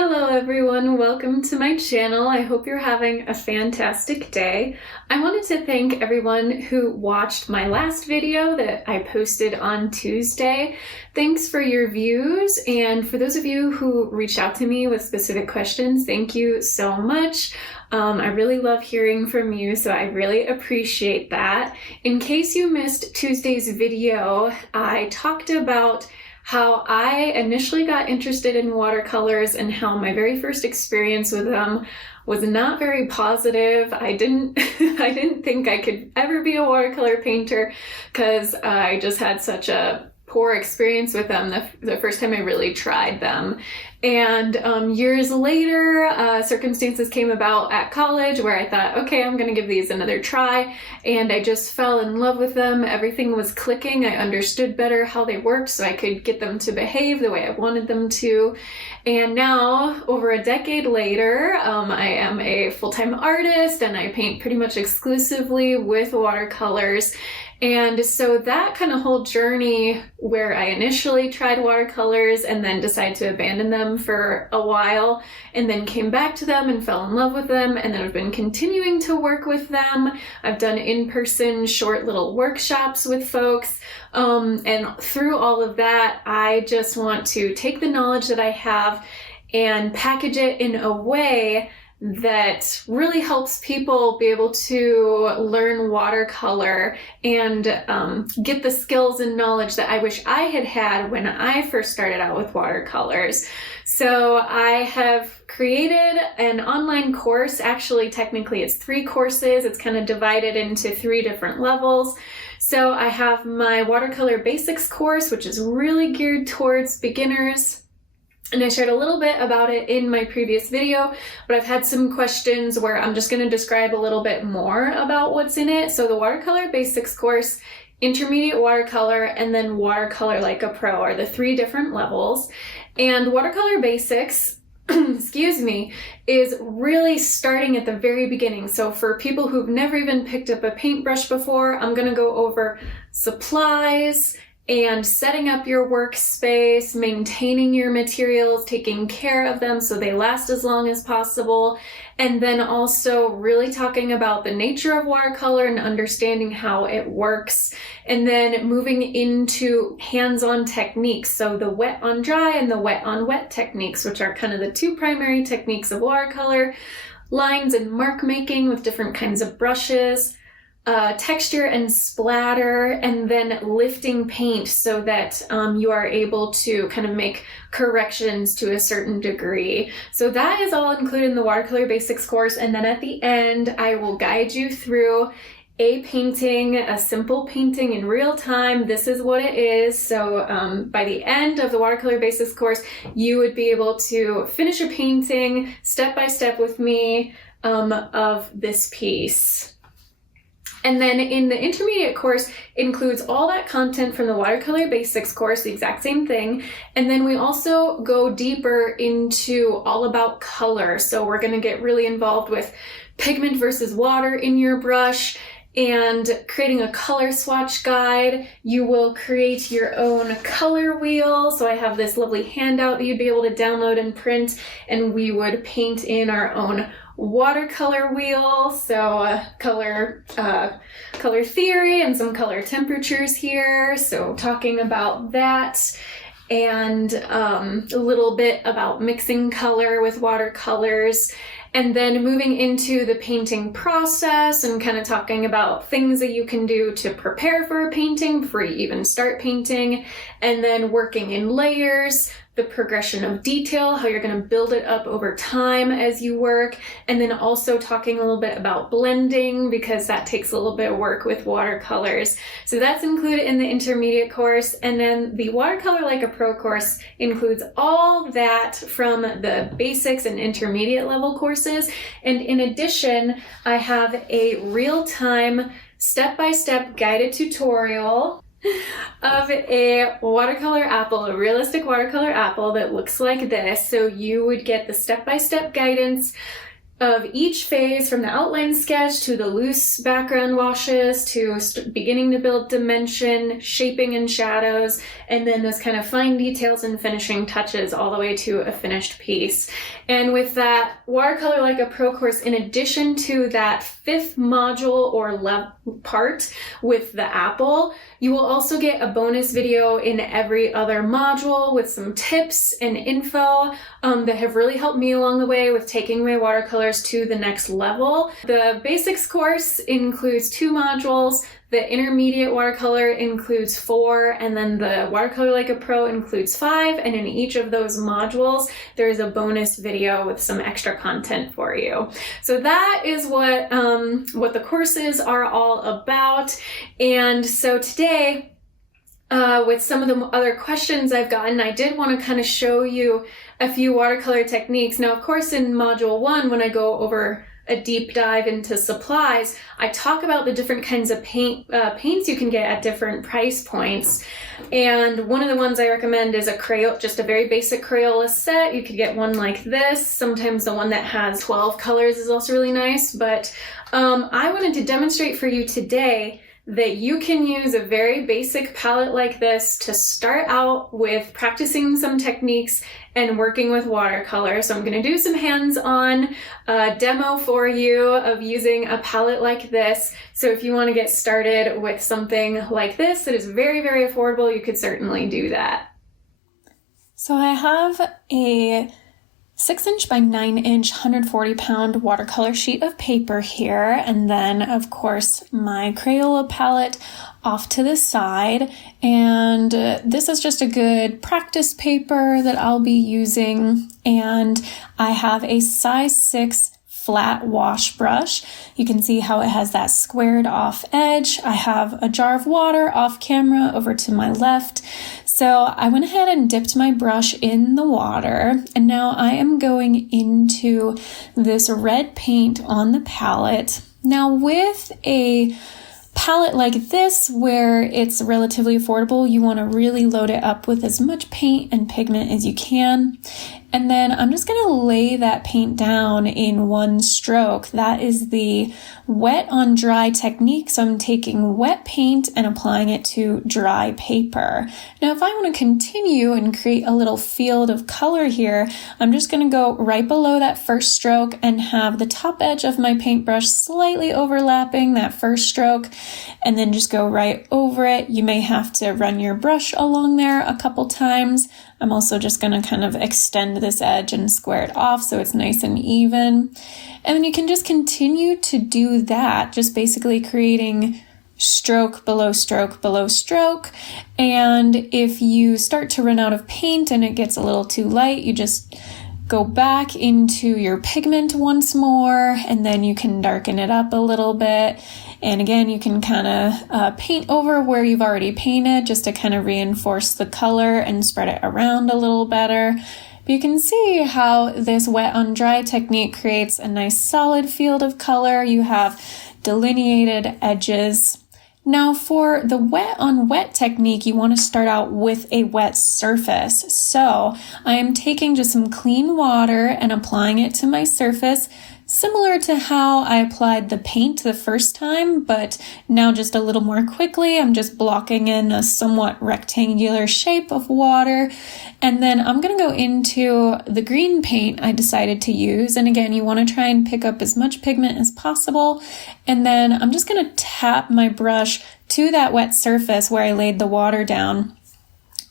Hello everyone, welcome to my channel. I hope you're having a fantastic day. I wanted to thank everyone who watched my last video that I posted on Tuesday. Thanks for your views, and for those of you who reached out to me with specific questions, thank you so much. I really love hearing from you, so I really appreciate that. In case you missed Tuesday's video, I talked about how I initially got interested in watercolors and how my very first experience with them was not very positive. I didn't think I could ever be a watercolor painter because I just had such a poor experience with them the first time I really tried them. And years later, circumstances came about at college where I thought, okay, I'm gonna give these another try, and I just fell in love with them. Everything was clicking. I understood better how they worked so I could get them to behave the way I wanted them to. And now, over a decade later, I am a full-time artist and I paint pretty much exclusively with watercolors. And so that kind of whole journey where I initially tried watercolors and then decided to abandon them for a while and then came back to them and fell in love with them, and then I've been continuing to work with them. I've done in-person short little workshops with folks, and through all of that, I just want to take the knowledge that I have and package it in a way that really helps people be able to learn watercolor and get the skills and knowledge that I wish I had had when I first started out with watercolors. So I have created an online course. Actually, technically it's 3 courses. It's kind of divided into 3 different levels. So I have my watercolor basics course, which is really geared towards beginners. And I shared a little bit about it in my previous video, but I've had some questions where I'm just going to describe a little bit more about what's in it. So the Watercolor Basics course, Intermediate Watercolor, and then Watercolor Like a Pro are the 3 different levels. And Watercolor Basics, excuse me, is really starting at the very beginning. So for people who've never even picked up a paintbrush before, I'm going to go over supplies and setting up your workspace, maintaining your materials, taking care of them so they last as long as possible, and then also really talking about the nature of watercolor and understanding how it works, and then moving into hands-on techniques, so the wet on dry and the wet on wet techniques, which are kind of the 2 primary techniques of watercolor, lines and mark making with different kinds of brushes, texture and splatter, and then lifting paint so that you are able to kind of make corrections to a certain degree. So that is all included in the Watercolor Basics course, and then at the end I will guide you through a painting, a simple painting in real time. This is what it is. So by the end of the Watercolor Basics course, you would be able to finish a painting step by step with me of this piece. And then in the intermediate course includes all that content from the Watercolor Basics course, the exact same thing. And then we also go deeper into all about color. So we're going to get really involved with pigment versus water in your brush and creating a color swatch guide. You will create your own color wheel. So I have this lovely handout that you'd be able to download and print, and we would paint in our own watercolor wheel. So color theory and some color temperatures here. So talking about that, and a little bit about mixing color with watercolors, and then moving into the painting process and kind of talking about things that you can do to prepare for a painting before you even start painting, and then working in layers, the progression of detail, how you're going to build it up over time as you work, and then also talking a little bit about blending because that takes a little bit of work with watercolors. So that's included in the intermediate course, and then the Watercolor Like a Pro course includes all that from the basics and intermediate level courses. And in addition, I have a real-time step-by-step guided tutorial of a watercolor apple, a realistic watercolor apple that looks like this. So you would get the step-by-step guidance of each phase, from the outline sketch to the loose background washes to beginning to build dimension, shaping and shadows, and then those kind of fine details and finishing touches all the way to a finished piece. And with that Watercolor Like a Pro course, in addition to that 5th module or part with the apple, you will also get a bonus video in every other module with some tips and info that have really helped me along the way with taking my watercolors to the next level. The basics course includes 2 modules. The intermediate watercolor includes 4, and then the Watercolor Like a Pro includes 5, and in each of those modules, there is a bonus video with some extra content for you. So that is what the courses are all about. And so today, with some of the other questions I've gotten, I did want to kind of show you a few watercolor techniques. Now, of course, in module 1, when I go over a deep dive into supplies, I talk about the different kinds of paints you can get at different price points. And one of the ones I recommend is just a very basic Crayola set. You could get one like this. Sometimes the one that has 12 colors is also really nice. But I wanted to demonstrate for you today that you can use a very basic palette like this to start out with practicing some techniques and working with watercolor. So I'm going to do some hands-on demo for you of using a palette like this. So if you want to get started with something like this that is very, very affordable, you could certainly do that. So I have a 6" by 9" 140-pound watercolor sheet of paper here, and then of course my Crayola palette off to the side, and this is just a good practice paper that I'll be using, and I have a size 6 flat wash brush. You can see how it has that squared off edge. I have a jar of water off camera over to my left. So I went ahead and dipped my brush in the water, and now I am going into this red paint on the palette. Now with a palette like this, where it's relatively affordable, you want to really load it up with as much paint and pigment as you can. And then I'm just going to lay that paint down in one stroke. That is the wet on dry technique. So I'm taking wet paint and applying it to dry paper. Now, if I want to continue and create a little field of color here, I'm just going to go right below that first stroke and have the top edge of my paintbrush slightly overlapping that first stroke, and then just go right over it. You may have to run your brush along there a couple times. I'm also just going to kind of extend this edge and square it off so it's nice and even. And then you can just continue to do that, just basically creating stroke below stroke below stroke. And if you start to run out of paint and it gets a little too light, you just go back into your pigment once more, and then you can darken it up a little bit. And again, you can kind of paint over where you've already painted just to kind of reinforce the color and spread it around a little better. But you can see how this wet on dry technique creates a nice solid field of color. You have delineated edges. Now for the wet on wet technique, you want to start out with a wet surface. So I am taking just some clean water and applying it to my surface, similar to how I applied the paint the first time, but now just a little more quickly. I'm just blocking in a somewhat rectangular shape of water. And then I'm going to go into the green paint I decided to use. And again, you want to try and pick up as much pigment as possible. And then I'm just going to tap my brush to that wet surface where I laid the water down,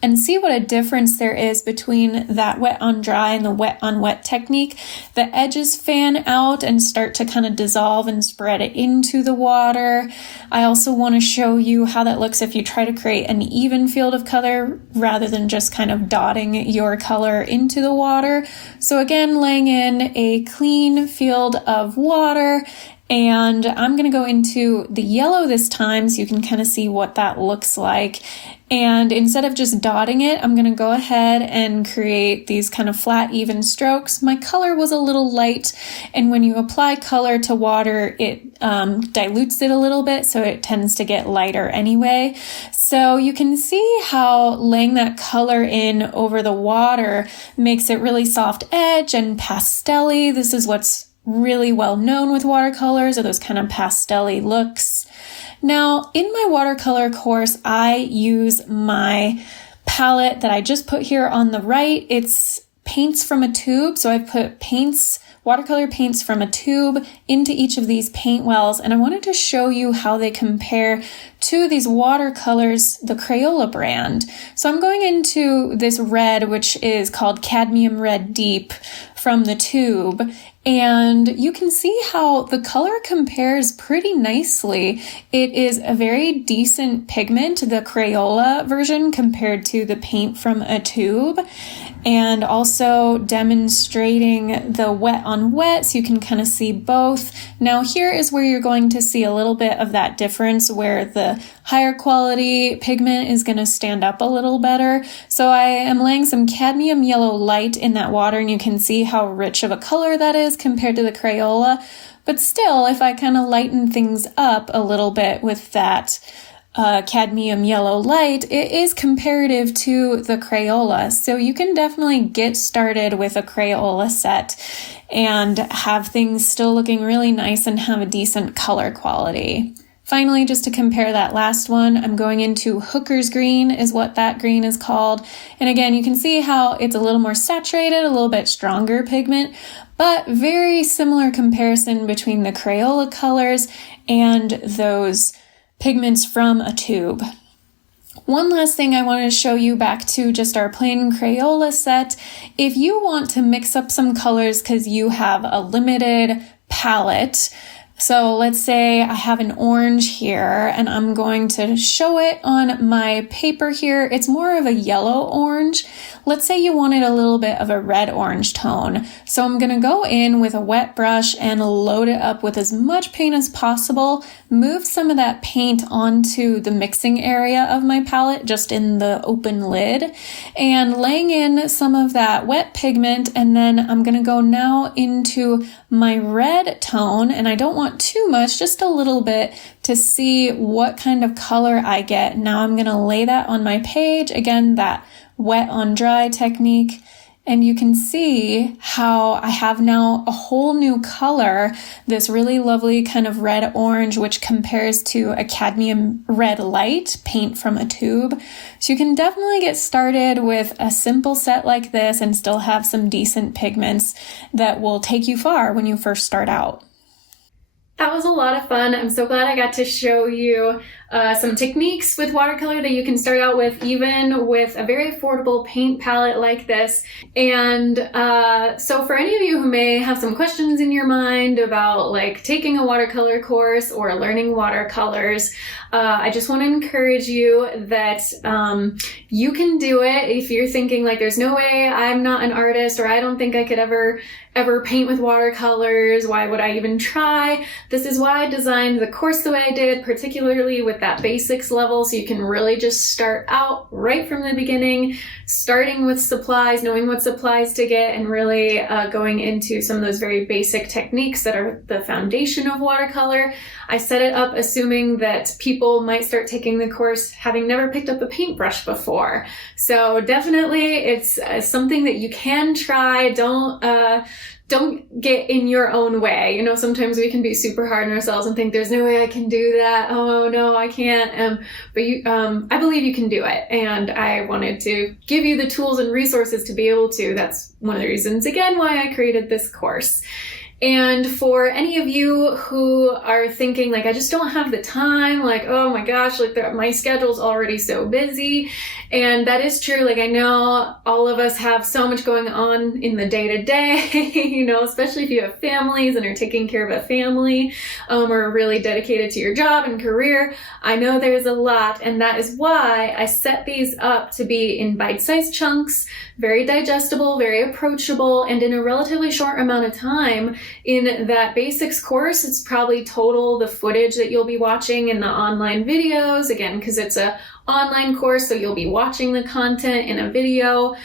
and see what a difference there is between that wet on dry and the wet on wet technique. The edges fan out and start to kind of dissolve and spread it into the water. I also want to show you how that looks if you try to create an even field of color rather than just kind of dotting your color into the water. So again, laying in a clean field of water, and I'm going to go into the yellow this time so you can kind of see what that looks like. And instead of just dotting it, I'm going to go ahead and create these kind of flat, even strokes. My color was a little light, and when you apply color to water, it dilutes it a little bit, so it tends to get lighter anyway. So you can see how laying that color in over the water makes it really soft edge and pastel-y. This is what's really well known with watercolors, or those kind of pastel-y looks. Now, in my watercolor course, I use my palette that I just put here on the right. It's paints from a tube, so I've put watercolor paints from a tube into each of these paint wells, and I wanted to show you how they compare to these watercolors, the Crayola brand. So I'm going into this red, which is called Cadmium Red Deep from the tube, and you can see how the color compares pretty nicely. It is a very decent pigment, the Crayola version, compared to the paint from a tube, and also demonstrating the wet on wet, so you can kind of see both. Now here is where you're going to see a little bit of that difference, where the higher quality pigment is going to stand up a little better. So I am laying some cadmium yellow light in that water, and you can see how rich of a color that is compared to the Crayola. But still, if I kind of lighten things up a little bit with that cadmium yellow light, it is comparative to the Crayola. So you can definitely get started with a Crayola set and have things still looking really nice and have a decent color quality. Finally, just to compare that last one, I'm going into Hooker's Green is what that green is called. And again, you can see how it's a little more saturated, a little bit stronger pigment, but very similar comparison between the Crayola colors and those pigments from a tube. One last thing I wanted to show you back to just our plain Crayola set. If you want to mix up some colors because you have a limited palette, so let's say I have an orange here and I'm going to show it on my paper here. It's more of a yellow orange. Let's say you wanted a little bit of a red orange tone. So I'm going to go in with a wet brush and load it up with as much paint as possible. Move some of that paint onto the mixing area of my palette, just in the open lid, and laying in some of that wet pigment. And then I'm going to go now into my red tone, and I don't want too much, just a little bit, to see what kind of color I get. Now I'm going to lay that on my page. Again, that wet on dry technique. And you can see how I have now a whole new color, this really lovely kind of red orange, which compares to a cadmium red light paint from a tube. So you can definitely get started with a simple set like this and still have some decent pigments that will take you far when you first start out. That was a lot of fun. I'm so glad I got to show you some techniques with watercolor that you can start out with, even with a very affordable paint palette like this. And so for any of you who may have some questions in your mind about like taking a watercolor course or learning watercolors, I just want to encourage you that you can do it. If you're thinking like, there's no way, I'm not an artist, or I don't think I could ever paint with watercolors, why would I even try? This is why I designed the course the way I did, particularly with that basics level, so you can really just start out right from the beginning, starting with supplies, knowing what supplies to get, and really going into some of those very basic techniques that are the foundation of watercolor. I set it up assuming that people might start taking the course having never picked up a paintbrush before. So definitely it's something that you can try. Don't get in your own way. You know, sometimes we can be super hard on ourselves and think there's no way I can do that. Oh no, I can't. But I believe you can do it. And I wanted to give you the tools and resources to be able to. That's one of the reasons, again, why I created this course. And for any of you who are thinking like, I just don't have the time, like, oh my gosh, like my schedule's already so busy. And that is true. Like, I know all of us have so much going on in the day to day, you know, especially if you have families and are taking care of a family, or really dedicated to your job and career. I know there's a lot, and that is why I set these up to be in bite-sized chunks, very digestible, very approachable, and in a relatively short amount of time. In that basics course, it's probably total the footage that you'll be watching in the online videos, again, because it's a online course, so you'll be watching the content in a video.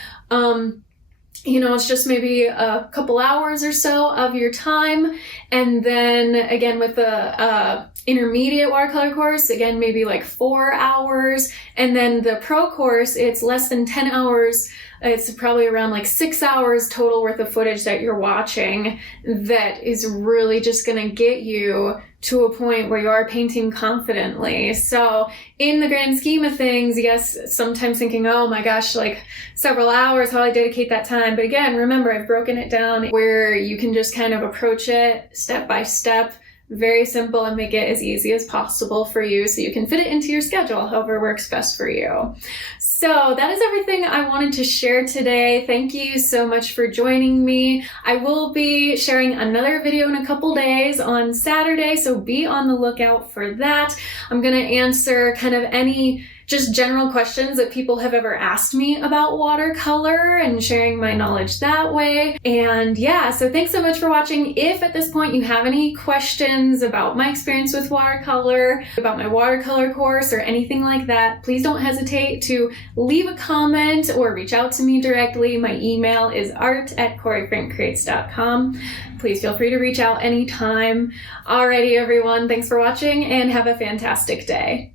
it's just maybe a couple hours or so of your time. And then again, with the intermediate watercolor course, again, maybe like 4 hours. And then the pro course, it's less than 10 hours. It's probably around like 6 hours total worth of footage that you're watching that is really just going to get you to a point where you are painting confidently. So in the grand scheme of things, yes, sometimes thinking, oh my gosh, like several hours, how do I dedicate that time? But again, remember, I've broken it down where you can just kind of approach it step by step, very simple, and make it as easy as possible for you so you can fit it into your schedule, however works best for you. So that is everything I wanted to share today. Thank you so much for joining me. I will be sharing another video in a couple days on Saturday, so be on the lookout for that. I'm going to answer kind of any just general questions that people have ever asked me about watercolor and sharing my knowledge that way. And yeah, so thanks so much for watching. If at this point you have any questions about my experience with watercolor, about my watercolor course or anything like that, please don't hesitate to leave a comment or reach out to me directly. My email is art@CoreyFrankCreates.com. Please feel free to reach out anytime. Alrighty, everyone, thanks for watching and have a fantastic day.